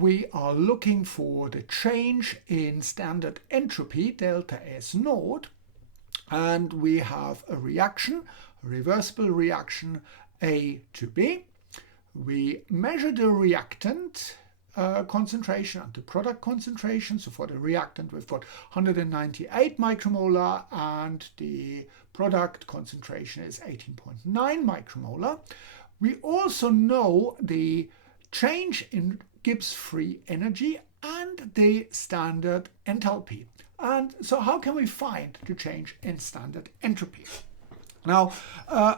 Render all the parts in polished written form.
We are looking for the change in standard entropy, delta S naught, and we have a reaction, a reversible reaction A to B. We measure the reactant concentration and the product concentration. So for the reactant, we've got 198 micromolar and the product concentration is 18.9 micromolar. We also know the change in Gibbs free energy and the standard enthalpy. And so how can we find the change in standard entropy? Now,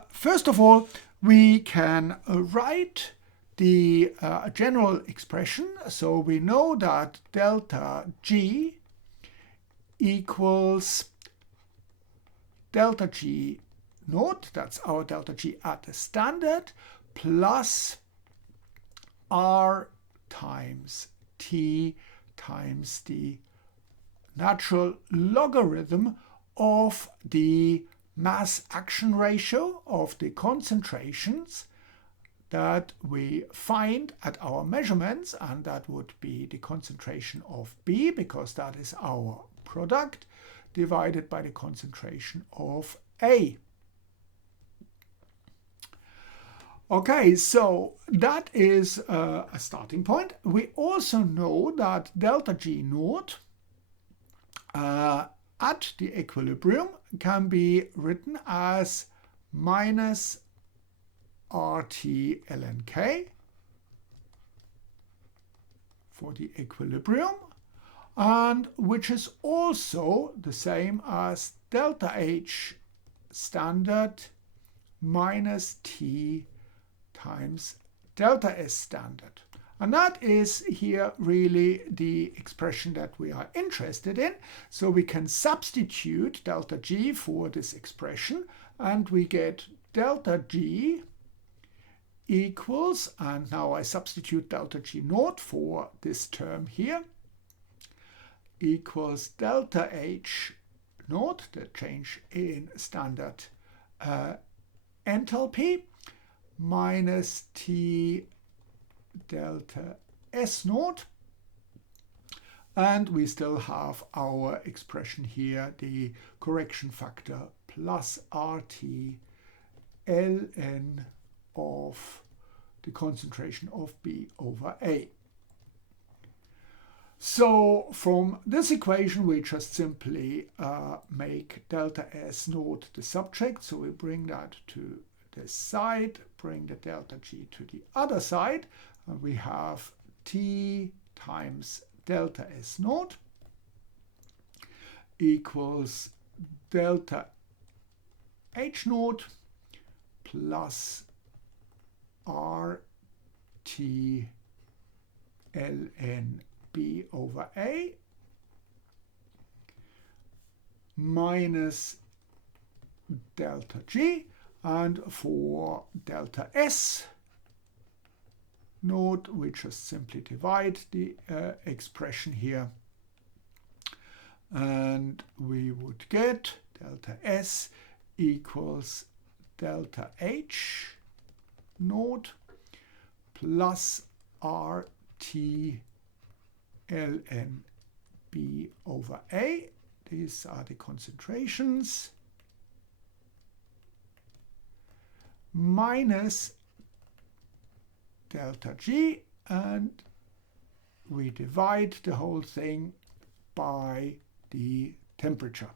first of all, we can write the general expression. So we know that delta G equals delta G naught, that's our delta G at the standard, plus R times T times the natural logarithm of the mass action ratio of the concentrations that we find at our measurements, and that would be the concentration of B, because that is our product, divided by the concentration of A. Okay, so that is a starting point. We also know that delta G naught at the equilibrium can be written as minus RT ln K for the equilibrium, and which is also the same as delta H standard minus T times delta S standard. And that is here really the expression that we are interested in. So we can substitute delta G for this expression, and we get delta G equals, and now I substitute delta G naught for this term here, equals delta H naught, the change in standard enthalpy, minus T delta S naught, and we still have our expression here, the correction factor plus RT ln of the concentration of B over A. So from this equation we just simply make delta S naught the subject, so we bring that to this side, bring the delta G to the other side, and we have T times delta S naught equals delta H naught plus RT ln B over A minus delta G, and for delta S naught we just simply divide the expression here, and we would get delta S equals delta H naught plus RT ln B over A. These are the concentrations, minus delta G, and we divide the whole thing by the temperature.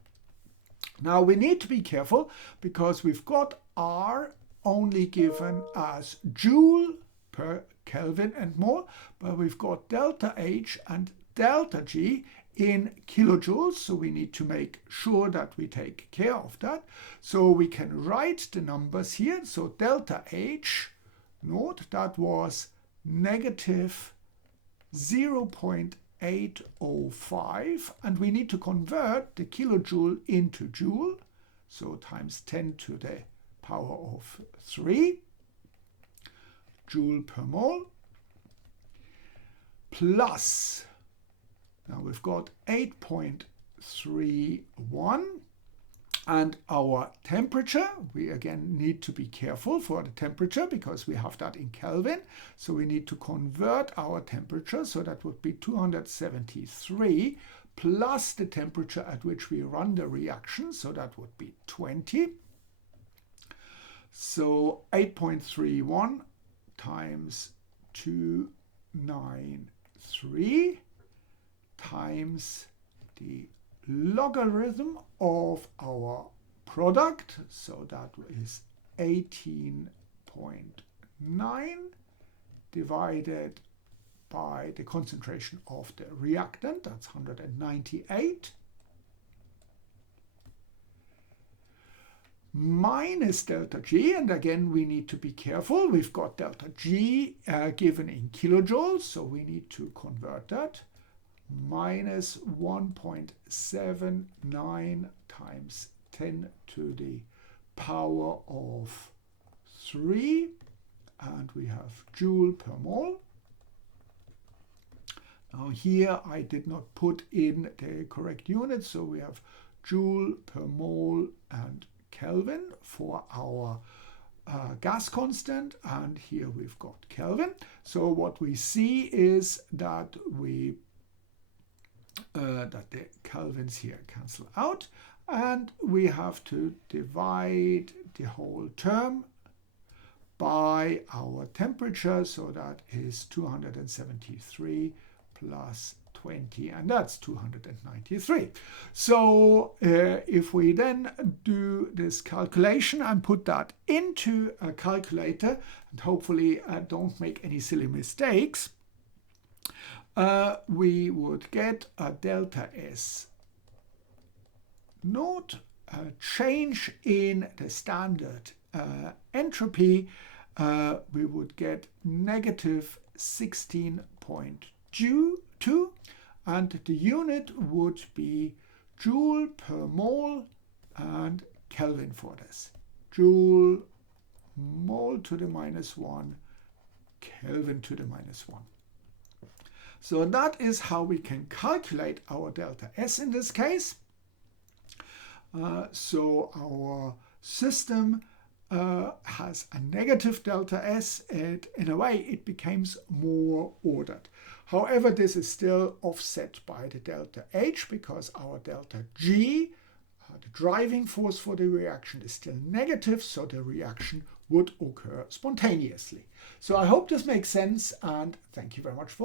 Now we need to be careful because we've got R only given as joule per Kelvin and mole, but we've got delta H and delta G in kilojoules, so we need to make sure that we take care of that. So we can write the numbers here. So delta H naught, that was negative 0.805, and we need to convert the kilojoule into joule, so times 10 to the power of 3 joule per mole, plus, now we've got 8.31, And our temperature, we again need to be careful for the temperature because we have that in Kelvin. So we need to convert our temperature. So that would be 273 plus the temperature at which we run the reaction. So that would be 20. So 8.31 times 293 times the logarithm of our product, so that is 18.9 divided by the concentration of the reactant, that's 198, minus delta G, and again we need to be careful, we've got delta G given in kilojoules, so we need to convert that, minus 1.79 times 10 to the power of 3, and we have joule per mole. Now here I did not put in the correct units, so we have joule per mole and Kelvin for our gas constant, and here we've got Kelvin. So what we see is that that the kelvins here cancel out, and we have to divide the whole term by our temperature, so that is 273 plus 20, and that's 293. So if we then do this calculation and put that into a calculator, and hopefully don't make any silly mistakes, we would get a delta S naught, a change in the standard entropy. We would get negative 16.2, and the unit would be joule per mole and Kelvin for this. Joule mole to the -1, Kelvin to the -1. So that is how we can calculate our delta S in this case. So our system has a negative delta S, and in a way it becomes more ordered. However, this is still offset by the delta H because our delta G, the driving force for the reaction, is still negative, so the reaction would occur spontaneously. So I hope this makes sense, and thank you very much for watching.